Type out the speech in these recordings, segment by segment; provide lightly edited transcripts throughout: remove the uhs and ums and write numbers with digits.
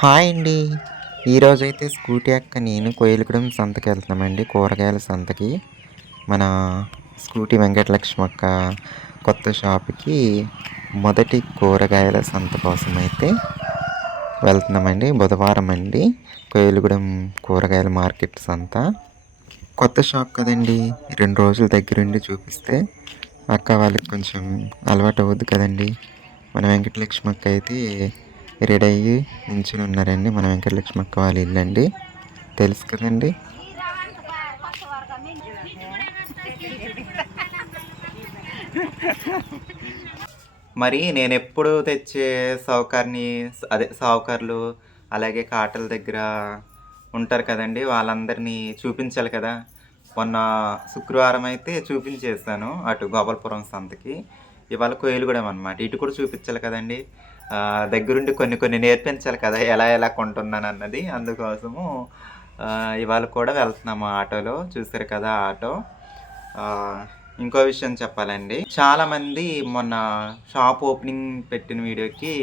Hi అండి. ఈరోజైతే scooty ఎక్క నేను కోయిలగూడెం సంతకి వెళ్తున్నామండి. కూరగాయల సంతకి. మన స్కూటీ వెంకటలక్ష్మక్క కొత్త షాప్‌కి మొదటి కూరగాయల సంత కోసం అయితే వెళ్తున్నామండి. బుధవారం అండి. కోయిలగూడెం కూరగాయల మార్కెట్ సంత. కొత్త షాప్ కదండీ! 2 రోజులు దగ్గరుండి చూపిస్తే అక్క వాళ్ళకి కొంచెం అలవాటు అవుద్ది కదండీ! మన వెంకటలక్ష్మక్క అయితే రెడీ అయ్యి నించొని ఉన్నారండి. మన వెంకటలక్ష్మక్క వాళ్ళ ఇల్లండి. తెలుసు కదండీ! మరి నేనెప్పుడు తెచ్చే సావుకార్లు అలాగే కాటల దగ్గర ఉంటారు కదండీ! వాళ్ళందరినీ చూపించాలి కదా! మొన్న శుక్రవారం అయితే చూపించేసాను అటు గోపాలపురం సంతకి. ఇవాళ కోయిలగూడెం అనమాట. ఇటు కూడా చూపించాలి కదండీ! దగ్గరుండి కొన్ని కొన్ని నేర్పించాలి కదా! ఎలా ఎలా కొంటున్నానన్నది. అందుకోసము ఇవాళ కూడా వెళ్తున్నాము ఆటోలో. చూసారు కదా ఆటో. ఆహ్, ఇంకో విషయం చెప్పాలండి. చాలామంది మొన్న షాప్ ఓపెనింగ్ పెట్టిన వీడియోకి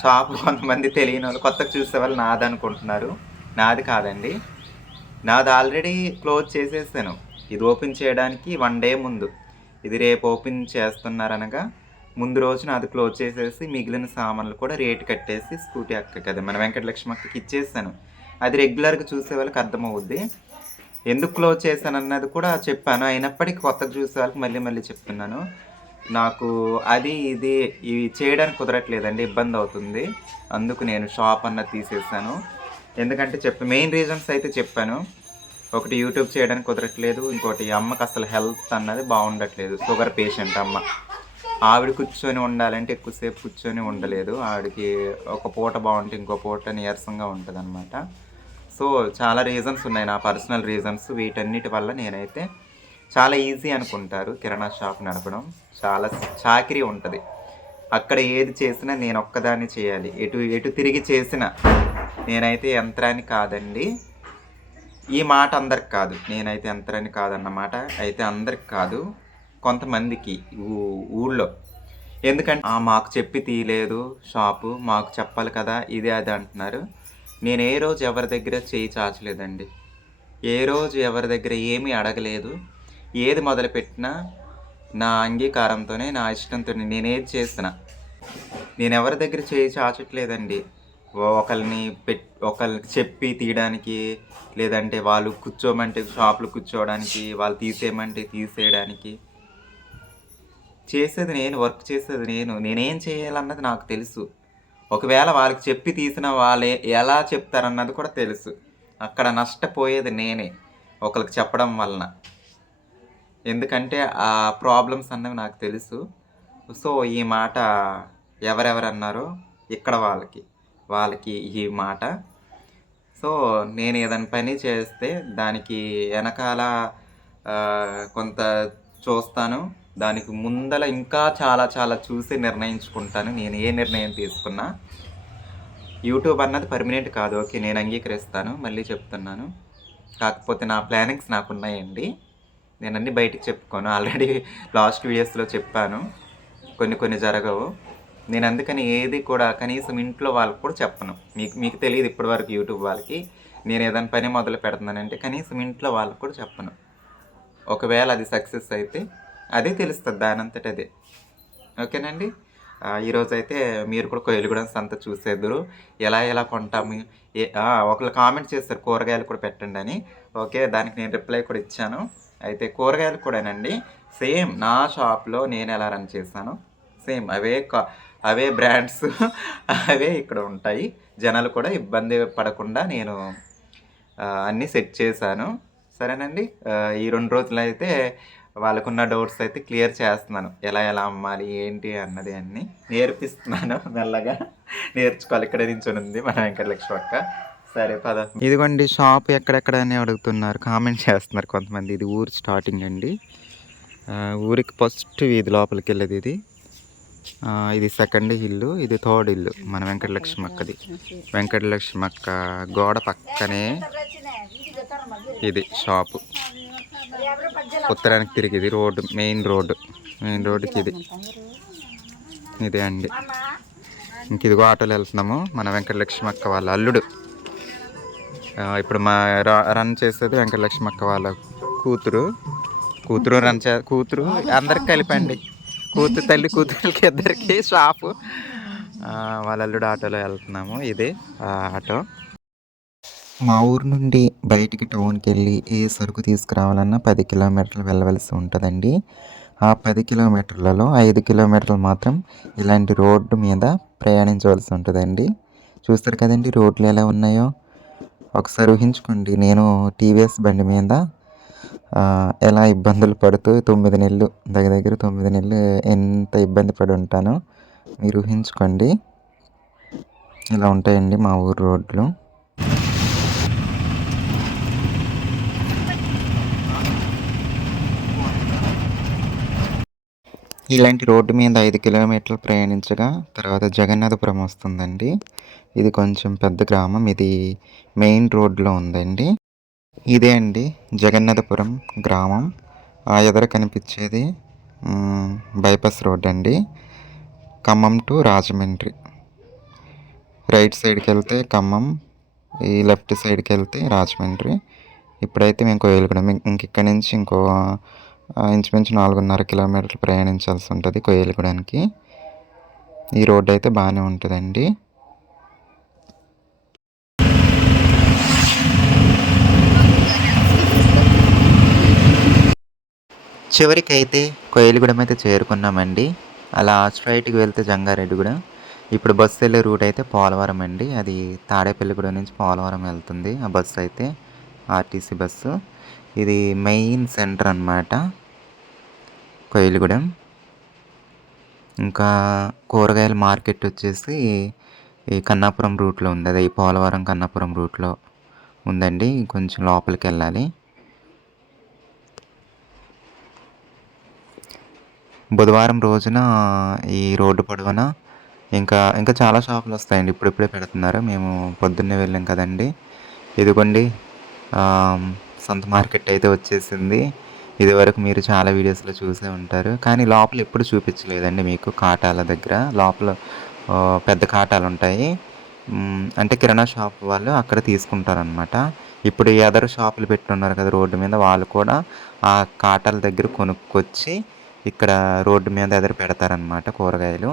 షాపు కొంతమంది తెలియనోళ్ళు కొత్తగా చూసేవాళ్ళు నాదనుకుంటున్నారు. నాది కాదండి. నాది ఆల్రెడీ క్లోజ్ చేసేసాను. ఇది ఓపెన్ చేయడానికి 1 డే ముందు. ఇది రేపు ఓపెన్ చేస్తున్నారనగా ముందు రోజు నాది క్లోజ్ చేసేసి మిగిలిన సామాన్లు కూడా రేట్ కట్టేసి స్కూటీ అక్కకి అదే మన వెంకటలక్ష్మి అక్కకి ఇచ్చేసాను. అది రెగ్యులర్‌గా చూసే వాళ్ళకి అర్థమవుద్ది. ఎందుకు క్లోజ్ చేశానన్నది కూడా చెప్పాను. అయినప్పటికీ కొత్తగా చూసే వాళ్ళకి మళ్ళీ మళ్ళీ చెప్తున్నాను. నాకు అది ఇది ఇవి చేయడానికి కుదరట్లేదండి. ఇబ్బందవుతుంది. అందుకు నేను షాప్ అన్నది తీసేసాను. ఎందుకంటే మెయిన్ రీజన్స్ అయితే చెప్పాను. ఒకటి యూట్యూబ్ చేయడానికి కుదరట్లేదు. ఇంకోటి అమ్మకి అసలు హెల్త్ అన్నది బాగుండట్లేదు. షుగర్ పేషెంట్ అమ్మ. ఆవిడ కూర్చొని ఉండాలంటే ఎక్కువసేపు కూర్చొని ఉండలేదు. ఆవిడకి ఒక పూట బాగుంటే ఇంకో పూట నీరసంగా ఉంటదనమాట. సో, చాలా రీజన్స్ ఉన్నాయి. నా పర్సనల్ రీజన్స్. వీటన్నిటి వల్ల నేనైతే చాలా ఈజీ అనుకుంటారు కిరాణా షాప్ నడపడం. చాలా చాకిరీ ఉంటది. అక్కడ ఏది చేసినా నేనొక్కదాన్ని చేయాలి. ఎటు ఎటు తిరిగి చేసినా నేనైతే యంత్రాన్ని కాదండి. ఈ మాట అందరికి కాదు. నేనైతే యంత్రాన్ని కాదన్నమాట. అయితే అందరికి కాదు. కొంతమందికి ఊళ్ళో. ఎందుకంటే మాకు చెప్పి తీయలేదు షాపు. మాకు చెప్పాలి కదా! ఇది అది అంటున్నారు. నేను ఏ రోజు ఎవరి దగ్గర చెయ్యి చాచలేదండి. ఏ రోజు ఎవరి దగ్గర ఏమీ అడగలేదు. ఏది మొదలుపెట్టినా నా అంగీకారంతోనే, నా ఇష్టంతోనే నేనేది చేసినా. నేనెవరి దగ్గర చెయ్యి చాచట్లేదండి. ఒకళ్ళకి చెప్పి తీయడానికి, లేదంటే వాళ్ళు కూర్చోమంటే షాప్‌లో కూర్చోవడానికి, వాళ్ళు తీసేయమంటే తీసేయడానికి. చేసేది నేను. వర్క్ చేసేది నేను. నేనేం చేయాలన్నది నాకు తెలుసు. ఒకవేళ వాళ్ళకి చెప్పి తీసినా ఎలా చెప్తారన్నది కూడా తెలుసు. అక్కడ నష్టపోయేది నేనే. ఒకళ్ళకి చెప్పడం వలన. ఎందుకంటే ఆ ప్రాబ్లమ్స్ అన్నవి నాకు తెలుసు. సో, ఈ మాట ఎవరెవరన్నారో ఇక్కడ వాళ్ళకి ఈ మాట. సో, నేను ఏదైనా పని చేస్తే దానికి ఎనకాల కొంత చూస్తాను. దానికి ముందల ఇంకా చాలా చాలా చూసి నిర్ణయించుకుంటాను. నేను ఏ నిర్ణయం తీసుకున్నా. యూట్యూబ్ అన్నది పర్మనెంట్ కాదు. ఓకే. నేను అంగీకరిస్తాను. మళ్ళీ చెప్తున్నాను. కాకపోతే నా ప్లానింగ్స్ నాకున్నాయండి. నేనన్నీ బయటికి చెప్పుకోను. ఆల్రెడీ లాస్ట్ వీడియోస్‌లో చెప్పాను. కొన్ని కొన్ని జరగవు. నేను అందుకని ఏది కూడా కనీసం ఇంట్లో వాళ్ళకి కూడా చెప్పను. మీకు మీకు తెలీదు ఇప్పటి వరకు యూట్యూబ్ వాళ్ళకి. నేను ఏదైనా పని మొదలు పెడుతున్నానంటే కనీసం ఇంట్లో వాళ్ళకి కూడా చెప్పను. ఒకవేళ అది సక్సెస్ అయితే అదే తెలుస్తది దానంతట అదే. ఓకేనండి. ఈరోజైతే మీరు కూడా కోయిలగూడెం సంత చూసేద్దురు. ఎలా ఎలా కొంటాము ఒకళ్ళు కామెంట్ చేశారు కూరగాయలు కూడా పెట్టండని. ఓకే. దానికి నేను రిప్లై కూడా ఇచ్చాను. అయితే కూరగాయలు కూడానండి సేమ్ నా షాప్‌లో నేనెలా రన్ చేశానో సేమ్ అవే బ్రాండ్స్ అవే ఇక్కడ ఉంటాయి. జనాలు కూడా ఇబ్బంది పడకుండా నేను అన్నీ సెట్ చేశాను. సరేనండి. ఈ 2 రోజులైతే వాళ్ళకున్న డౌట్స్ అయితే క్లియర్ చేస్తున్నాను. ఎలా ఎలా అమ్మాలి, ఏంటి అన్నది అన్నీ నేర్పిస్తున్నాను మెల్లగా. నేర్చుకోవాలి. ఇక్కడే నించొనుంది మన వెంకటలక్ష్మి అక్క. సరే పద. ఇదిగోండి షాప్ ఎక్కడెక్కడ అని అడుగుతున్నారు. కామెంట్ చేస్తున్నారు కొంతమంది. ఇది ఊరు స్టార్టింగ్ అండి. ఊరికి ఫస్ట్ వీధి లోపలికెళ్ళేది ఇది. ఇది సెకండ్ ఇల్లు. ఇది థర్డ్ ఇల్లు మన వెంకటలక్ష్మి అక్కది. వెంకటలక్ష్మి అక్క గోడ పక్కనే ఇది షాపు. ఉత్తరానికి తిరిగి ఇది మెయిన్ రోడ్డుకి ఇది. ఇదే అండి. ఇంక ఇదిగో ఆటోలో వెళ్తున్నాము. మన వెంకటలక్ష్మి అక్క వాళ్ళ అల్లుడు. ఇప్పుడు మా రన్ చేసేది వెంకటలక్ష్మి అక్క వాళ్ళ కూతురు. కూతురు అందరికి కలిపండి. తల్లి కూతురుకి ఇద్దరికి షాపు. వాళ్ళ అల్లుడు ఆటోలో వెళ్తున్నాము. ఇదే ఆటో. మా ఊరు నుండి బయటికి టౌన్కి వెళ్ళి ఏ సరుకు తీసుకురావాలన్నా 10 కిలోమీటర్లు వెళ్ళవలసి ఉంటుందండి. ఆ 10 కిలోమీటర్లలో 5 కిలోమీటర్లు మాత్రం ఇలాంటి రోడ్డు మీద ప్రయాణించవలసి ఉంటుందండి. చూస్తారు కదండి రోడ్లు ఎలా ఉన్నాయో. ఒకసారి ఊహించుకోండి, నేను టీవీఎస్ బండి మీద ఎలా ఇబ్బందులు పడుతూ 9 నెలలు దగ్గర 9 నెలలు ఎంత ఇబ్బంది పడి ఉంటానో మీరు ఊహించుకోండి. ఇలా ఉంటాయండి మా ఊరు రోడ్లు. ఇలాంటి రోడ్డు మీద 5 కిలోమీటర్లు ప్రయాణించగా తర్వాత జగన్నాథపురం వస్తుందండి. ఇది కొంచెం పెద్ద గ్రామం. ఇది మెయిన్ రోడ్లో ఉందండి. ఇదే అండి జగన్నాథపురం గ్రామం. ఆ ఎదుర కనిపించేది బైపాస్ రోడ్ అండి. ఖమ్మం టు రాజమండ్రి. రైట్ సైడ్కి వెళ్తే ఖమ్మం, ఈ లెఫ్ట్ సైడ్కి వెళ్తే రాజమండ్రి. ఇప్పుడైతే మేము కోయిలగూడెం. ఇక్కడి నుంచి ఇంచుమించు 4.5 కిలోమీటర్లు ప్రయాణించాల్సి ఉంటుంది కోయిలగూడెంకి. ఈ రోడ్డు అయితే బాగానే ఉంటుందండి. చివరికైతే కోయిలగూడెం అయితే చేరుకున్నామండి. అలా స్ట్రైట్కి వెళ్తే జంగారెడ్డిగూడెం. ఇప్పుడు బస్సు వెళ్ళే రూట్ అయితే పోలవరం అండి. అది తాడేపల్లిగూడెం నుంచి పోలవరం వెళ్తుంది ఆ బస్సు అయితే, ఆర్టీసీ బస్సు. ఇది మెయిన్ సెంటర్ అన్నమాట కోయిలగూడెం. ఇంకా కూరగాయల మార్కెట్ వచ్చేసి ఈ కన్నాపురం రూట్లో ఉంది. అదే ఈ పోలవరం కన్నాపురం రూట్లో ఉందండి. కొంచెం లోపలికి వెళ్ళాలి. బుధవారం రోజున ఈ రోడ్డు పొడవున ఇంకా చాలా షాపులు వస్తాయండి. ఇప్పుడిప్పుడే పెడుతున్నారు. మేము పొద్దున్నే వెళ్ళాం కదండి. ఇదిగోండి సంత మార్కెట్ అయితే వచ్చేసింది. ఇదివరకు మీరు చాలా వీడియోస్లో చూసే ఉంటారు, కానీ లోపల ఎప్పుడు చూపించలేదండి మీకు. కాటాల దగ్గర లోపల పెద్ద కాటాలు ఉంటాయి. అంటే కిరాణా షాప్ వాళ్ళు అక్కడ తీసుకుంటారనమాట. ఇప్పుడు ఎదరు షాపులు పెట్టున్నారు కదా రోడ్డు మీద, వాళ్ళు కూడా ఆ కాటాల దగ్గర కొనుక్కొచ్చి ఇక్కడ రోడ్డు మీద ఎదురు పెడతారనమాట కూరగాయలు.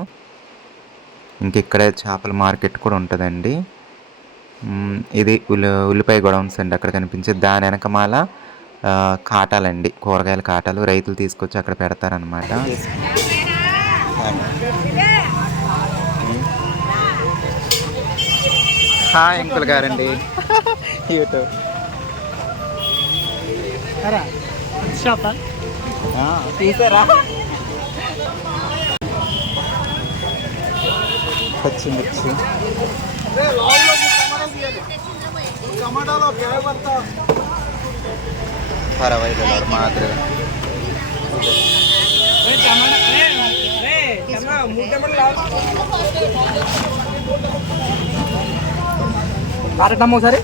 ఇక్కడే చేపల మార్కెట్ కూడా ఉంటుందండి. ఇది ఉల్లిపాయ గొడౌన్స్ అండి అక్కడ కనిపించేది. దాని వెనకమాల కాటాలండి, కూరగాయల కాటాలు రైతులు తీసుకొచ్చి అక్కడ పెడతారనమాట. హాయ్ అంకుల్ గారండి. యూట్యూబ్ తీసారా? పచ్చిమిర్చి, పరవైదలు మాదిరి ఒకసారి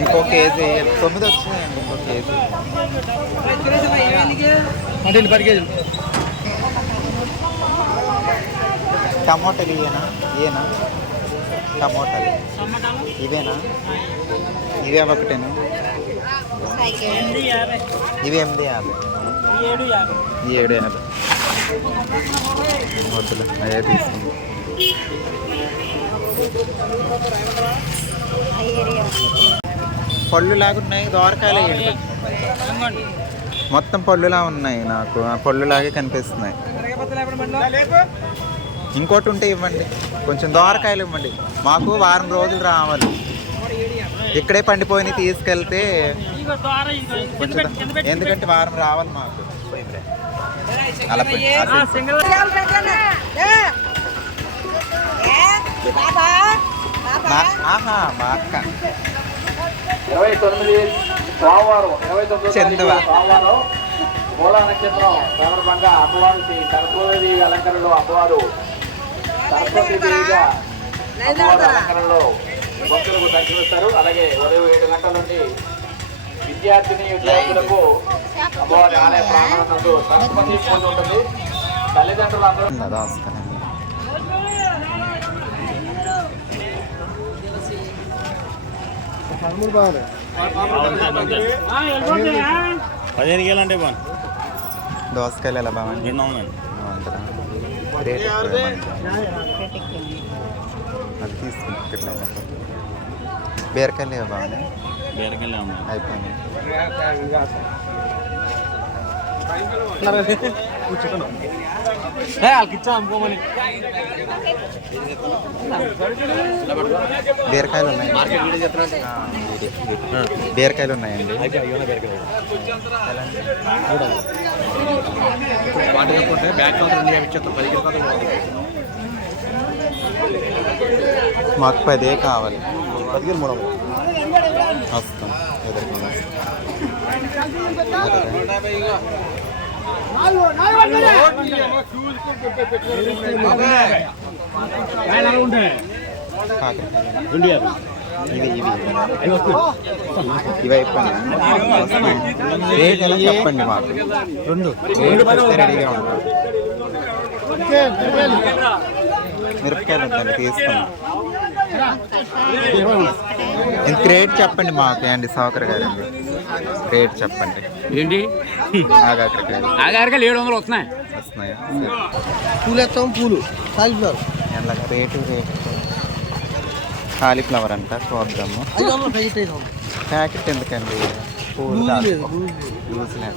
ఇంకో కేజీ 9 వచ్చినాయండి. ఇంకో కేజీ 10 కేజీలు. టమోటాలు ఏనా టమోటాలు ఇవేనా? ఇవే ఒకటేనా? ఇవి 8.50, 7.50. వద్దులే, అదే తీసుకుంది. పళ్ళు లాగున్నాయి, దోరకాయలు వేయండి. మొత్తం పళ్ళులా ఉన్నాయి. నాకు ఆ పళ్ళులాగే కనిపిస్తున్నాయి. ఇంకోటి ఉంటే ఇవ్వండి, కొంచెం దోరకాయలు ఇవ్వండి. మాకు వారం రోజులు రావాలి. ఇక్కడే పండిపోయినాయి తీసుకెళ్తే కొంచెం, ఎందుకంటే వారం రావాలి మాకు. అలా మా అక్క 29 సోమవారం 29 సోమవారం మూలా నక్షత్రం సందర్భంగా అమ్మవారు శ్రీ సరస్వతీదేవి అలంకరణలో అమ్మవారు సరస్వతీదేవిగా అమ్మవారు అలంకరణలో భక్తులకు దర్శనమిస్తారు. అలాగే ఉదయం 7 గంటల నుండి విద్యార్థులకు అమ్మవారి ఆలయ ప్రాంగణం నందు సరస్వతి పూజ ఉంటుంది. తల్లిదండ్రులందరూ దోసకాయలు దోసకాయలు ఎలా బాగుంది? రేట్ అది తీసుకుంటా. బీరకాయలు ఏవో బాగున్నాయి. అయిపోయింది. బీరకాయలు ఉన్నాయి. బీరకాయలు ఉన్నాయండి. మాకు 10 కావాలి. 10 వస్తాం. ఇవి అయిపోయినాయి. రేట్ ఎలా చెప్పండి మాకు. రెడీగా ఉంటాం. మిరపకాయలు ఉందండి, తీసుకున్నాం. ఇంత రేట్ చెప్పండి మాకు అండి. సౌకర్య గారండి రేట్ చెప్పండి. ఏంటి ఆగాకరకాయలు 700 వస్తున్నాయి. వస్తున్నాయా? పూలు ఎత్తాం. పూలు కాలీఫ్లవర్ ఎలా రేటు కాలీఫ్లవర్ అంట. చూద్దాము. 500 ప్యాకెట్. ప్యాకెట్ ఎందుకండి? పూలు లూజ్ లేదు.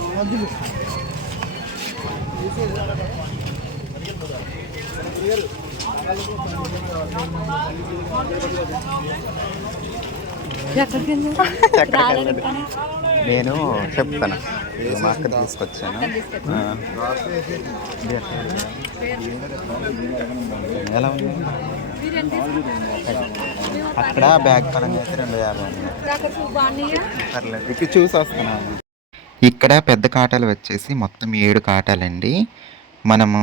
నేను చెప్తాను. మా అక్క తీసుకొచ్చాను. ఎలా ఉంది? అక్కడ బ్యాగ్ పరంగా అయితే 250 ఉంది. పర్లేదు, ఇక్కడ చూసి వస్తున్నాను. ఇక్కడ పెద్ద కాటాలు వచ్చేసి మొత్తం 7 కాటాలండి. మనము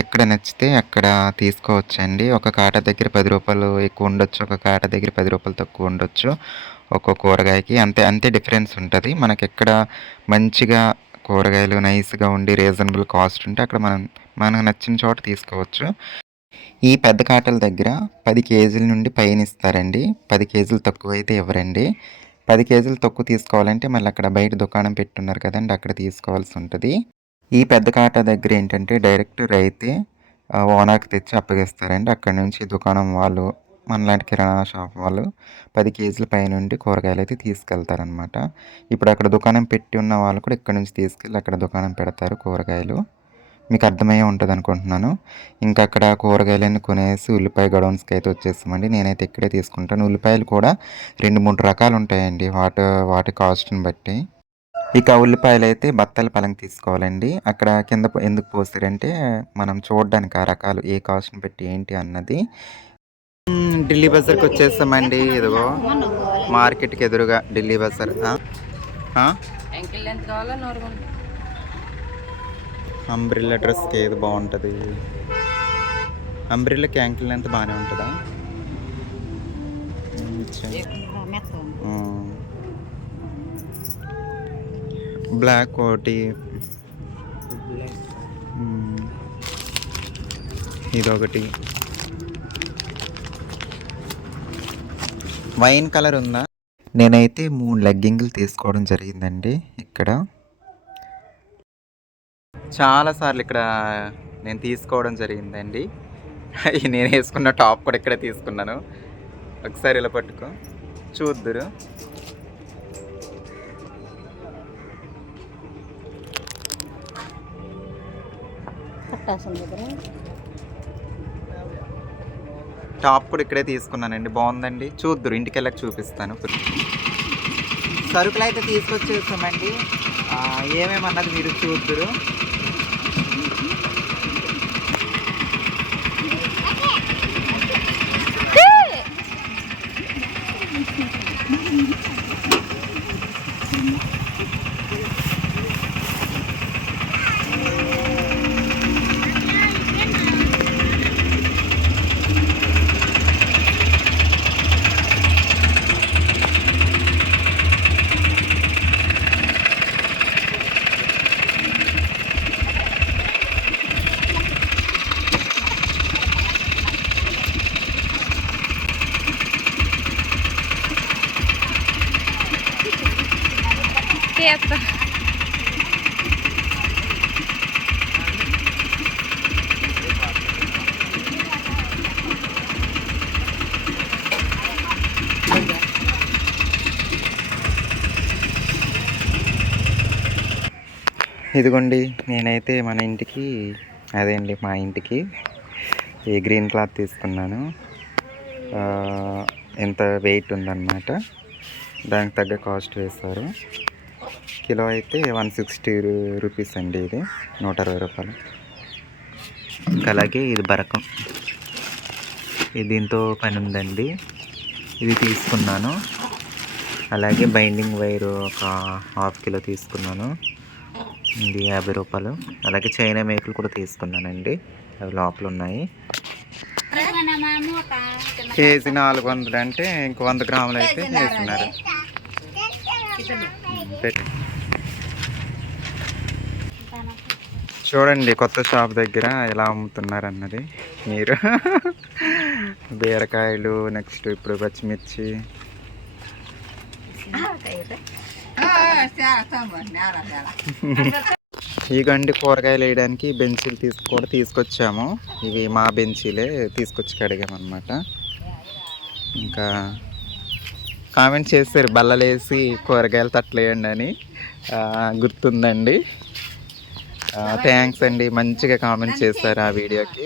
ఎక్కడ నచ్చితే అక్కడ తీసుకోవచ్చండి. ఒక కాట దగ్గర 10 రూపాయలు ఎక్కువ ఉండొచ్చు, ఒక కాట దగ్గర 10 రూపాయలు తక్కువ ఉండొచ్చు. ఒక్కో కూరగాయకి అంతే డిఫరెన్స్ ఉంటుంది. మనకి ఎక్కడ మంచిగా కూరగాయలు నైస్గా ఉండి రీజనబుల్ కాస్ట్ ఉంటే అక్కడ మనకు నచ్చిన చోట తీసుకోవచ్చు. ఈ పెద్ద కాటల దగ్గర 10 కేజీల నుండి పైన ఇస్తారండి. 10 కేజీలు తక్కువ అయితే ఇవ్వరండి. 10 కేజీలు తక్కువ తీసుకోవాలంటే మళ్ళీ అక్కడ బయట దుకాణం పెట్టున్నారు కదండి, అక్కడ తీసుకోవాల్సి ఉంటుంది. ఈ పెద్ద కాటా దగ్గర ఏంటంటే డైరెక్ట్ రైతే ఓనర్కి తెచ్చి అప్పగిస్తారండి. అక్కడ నుంచి దుకాణం వాళ్ళు, మనలాంటి కిరాణా షాప్ వాళ్ళు 10 కేజీల పైనుండి కూరగాయలు అయితే తీసుకెళ్తారనమాట. ఇప్పుడు అక్కడ దుకాణం పెట్టి ఉన్న వాళ్ళు కూడా ఇక్కడ నుంచి తీసుకెళ్ళి అక్కడ దుకాణం పెడతారు కూరగాయలు. మీకు అర్థమయ్యే ఉంటుంది అనుకుంటున్నాను. ఇంకా అక్కడ కూరగాయలన్నీ కొనేసి ఉల్లిపాయ గడౌన్స్కి అయితే వచ్చేస్తామండి. నేనైతే ఇక్కడే తీసుకుంటాను. ఉల్లిపాయలు కూడా 2-3 రకాలు ఉంటాయండి వాటి కాస్ట్ని బట్టి. ఇక ఉల్లిపాయలు అయితే బత్తాల పలంగా తీసుకోవాలండి. అక్కడ కింద ఎందుకు పోస్తారంటే మనం చూడడానికి ఆ రకాలు ఏ కాస్ట్ని పెట్టి ఏంటి అన్నది. ఢిల్లీ బజార్కి వచ్చేస్తామండి. ఇదిగో మార్కెట్కి ఎదురుగా ఢిల్లీ బజార్. అంబ్రిల్లా డ్రెస్కి ఏది బాగుంటుంది? అంబ్రిల్లాకి యాంకిల్ లెంత్ బాగానే ఉంటుందా? బ్లాక్ ఒకటి, ఇదొకటి. వైన్ కలర్ ఉందా? నేనైతే 3 లెగ్గింగ్లు తీసుకోవడం జరిగిందండి. ఇక్కడ చాలాసార్లు ఇక్కడ నేను తీసుకోవడం జరిగిందండి. నేను వేసుకున్న టాప్ కూడా ఇక్కడే తీసుకున్నాను. ఒకసారి ఇలా పట్టుకో చూద్దురు. టాప్ కూడా ఇక్కడే తీసుకున్నానండి. బాగుందండి. చూద్దురు, ఇంటికి వెళ్ళక చూపిస్తాను. సరుకులు అయితే తీసుకొచ్చేస్తామండి. ఏమేమన్నది మీరు చూద్దురు. తీస్తా. ఇదిగోండి నేనైతే మన ఇంటికి అదేండి మా ఇంటికి ఈ గ్రీన్ క్లాత్ తీసుకున్నాను. ఎంత వెయిట్ ఉందన్నమాట, దానికి తగ్గ కాస్ట్ వేస్తారు. కిలో అయితే 160 రూపీస్ అండి, ఇది 160 రూపాయలు. ఇంకా అలాగే ఇది బరకం, ఇది దీంతో పని ఉందండి, ఇది తీసుకున్నాను. అలాగే బైండింగ్ వైర్ ఒక 1/2 కిలో తీసుకున్నాను, ఇది 50 రూపాయలు. అలాగే చైనా మేకులు కూడా తీసుకున్నానండి, అవి లోపల ఉన్నాయి. కేజీ 400 అంటే ఇంకో 100 గ్రాములు అయితే వేస్తున్నారు. చూడండి కొత్త షాప్ దగ్గర ఎలా అమ్ముతున్నారు అన్నది మీరు. బీరకాయలు, నెక్స్ట్ ఇప్పుడు పచ్చిమిర్చి, ఈ గండి కూరగాయలు వేయడానికి బెంచీలు కూడా తీసుకొచ్చాము. ఇవి మా బెంచీలే తీసుకొచ్చి కడిగామన్నమాట. ఇంకా కామెంట్ చేశారు బల్లలేసి కూరగాయలు తట్టలేయండి అని, గుర్తుందండి. థ్యాంక్స్ అండి, మంచిగా కామెంట్ చేశారు ఆ వీడియోకి.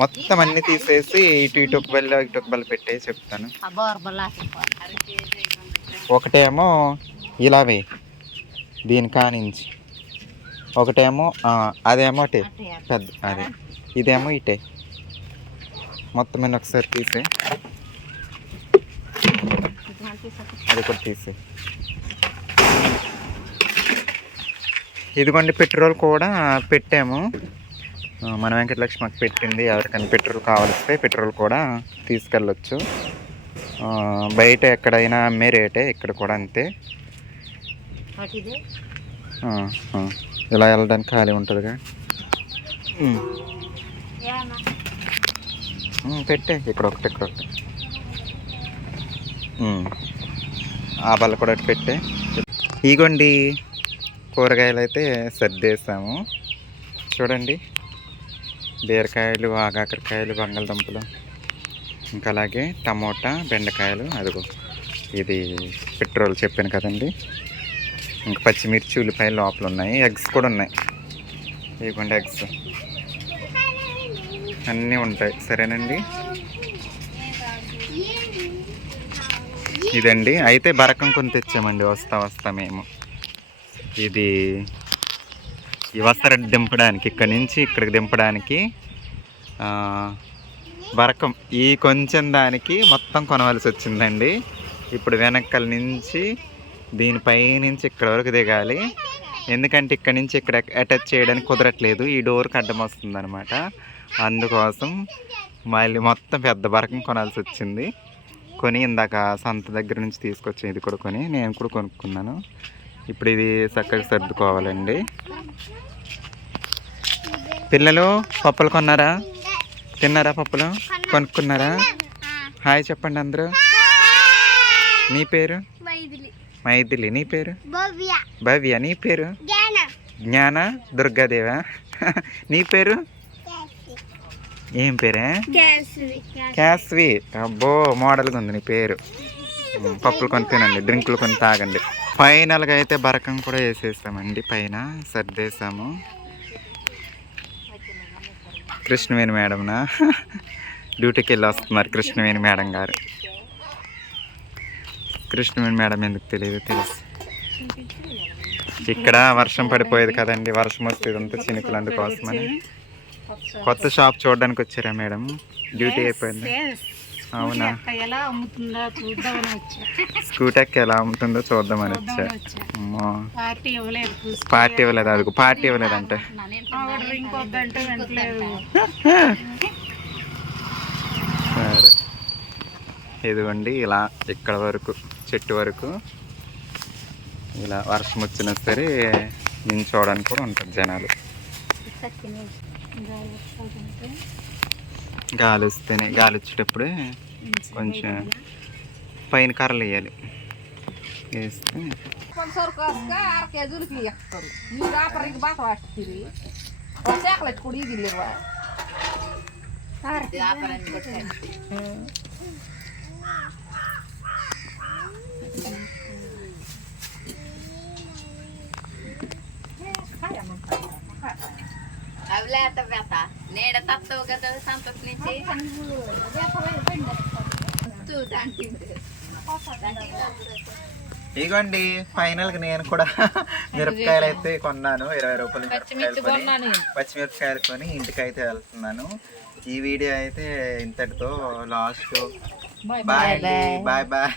మొత్తం అన్నీ తీసేసి ఇటు ఒక బల్ల ఇటు ఒక బల్ల పెట్టే చెప్తాను. ఒకటేమో ఇలా వేయి దీని కానించి, ఒకటేమో అదేమో అటే పెద్ద, అదే ఇదేమో ఇటే. మొత్తం అన్నీ ఒకసారి తీసే, అది కూడా తీసే. ఇదిగోండి పెట్రోల్ కూడా పెట్టాము, మన వెంకటలక్ష్మికి పెట్టింది. ఎవరికైనా పెట్రోల్ కావాలిస్తే పెట్రోల్ కూడా తీసుకెళ్ళొచ్చు. బయట ఎక్కడైనా అమ్మే రేటే, ఇక్కడ కూడా అంతే. ఇలా వెళ్ళడానికి ఖాళీ ఉంటుందిగా, పెట్టే ఇక్కడ ఒకటి ఇక్కడ ఒకటి, ఆ బల్ల కూడా పెట్టే. ఇగోండి కూరగాయలు అయితే సర్దేశాము. చూడండి బీరకాయలు, ఆగాకరకాయలు, బంగాళదుంపలు, ఇంకా అలాగే టమోటా, బెండకాయలు, అదిగో ఇది పెట్రోల్ చెప్పాను కదండి. ఇంకా పచ్చిమిర్చి, ఉల్లిపాయలు లోపల ఉన్నాయి. ఎగ్స్ కూడా ఉన్నాయి, ఇదిగోండి ఎగ్స్ అన్నీ ఉంటాయి. సరేనండి, ఇదండి. అయితే బరకం కొని తెచ్చామండి వస్తా మేము. ఇది ఈ వస్త్ర దింపడానికి, ఇక్కడి నుంచి ఇక్కడికి దింపడానికి బరకం ఈ కొంచెం దానికి మొత్తం కొనవలసి వచ్చిందండి. ఇప్పుడు వెనక్కల నుంచి దీనిపై నుంచి ఇక్కడ వరకు దిగాలి, ఎందుకంటే ఇక్కడ నుంచి ఇక్కడ అటాచ్ చేయడానికి కుదరట్లేదు, ఈ డోర్కి అడ్డం వస్తుంది అనమాట. అందుకోసం మళ్ళీ మొత్తం పెద్ద బరకం కొనాల్సి వచ్చింది. కొని ఇందాక సంత దగ్గర నుంచి తీసుకొచ్చి ఇది కూడా కొని నేను కూడా కొనుక్కున్నాను. ఇప్పుడు ఇది చక్కగా సర్దుకోవాలండి. పిల్లలు పప్పులు కొన్నారా? తిన్నారా? పప్పులు కొనుక్కున్నారా? హాయ్ చెప్పండి అందరూ. నీ పేరు? మైథిలి. నీ పేరు? భవ్య. నీ పేరు? జ్ఞాన. దుర్గాదేవా. నీ పేరు? ఏం పేరే? క్యాస్వి. అబ్బో మోడల్గా ఉంది నీ పేరు. పప్పులు కొని తినండి, డ్రింకులు కొని తాగండి. ఫైనల్గా అయితే బరకం కూడా వేసేసామండి, పైన సర్దేశాము. కృష్ణవేణి మేడంనా డ్యూటీకి వెళ్ళి వస్తున్నారు. కృష్ణవేణి మేడం గారు. కృష్ణవేణి మేడం ఎందుకు తెలియదు, తెలుసు. ఇక్కడ వర్షం పడిపోయేది కదండి, వర్షం వస్తే ఇదంతా చినుకులు, అందుకోసమని. కొత్త షాప్ చూడడానికి వచ్చారా మేడం? డ్యూటీ అయిపోయింది. అవునా? స్కూటర్కి ఎలా అమ్ముతుందో చూద్దామని వచ్చా. పార్టీ ఇవ్వలేదు, అది పార్టీ ఇవ్వలేదంటే. సరే ఇదిగోండి ఇలా ఇక్కడ వరకు, చెట్టు వరకు ఇలా వర్షం వచ్చినా సరే నించోవడానికి కూడా ఉంటుంది జనాలు. గాలి వస్తేనే, గాలి వచ్చేటప్పుడే కొంచెం పైన కర్రలు వేయాలి. వేస్తే ಸ್ವಲ್ಪ ಅರ ಕೆಜುಲ್కి ಎಕ್ತಾರೆ ಈ ವ್ಯಾಪಾರಿಗೆ ಬಾತ ಹಾಕ್ತೀರಿ ಚಾಕ್ಲೇಟ್ ಕುಡಿ ಇದಿಲ್ಲಿರುವ నేడ తత్వ కదా సంతోష్ నుంచి ఇగోండి ఫైనల్ గా నేను కూడా మిరపకాయలు అయితే కొన్నాను 20 రూపాయలు మిరపకాయలు కొని పచ్చిమిరపకాయలు కొని ఇంటికి అయితే వెళ్తున్నాను. ఈ వీడియో అయితే ఇంతటితో లాస్ట్. Bye bye bye.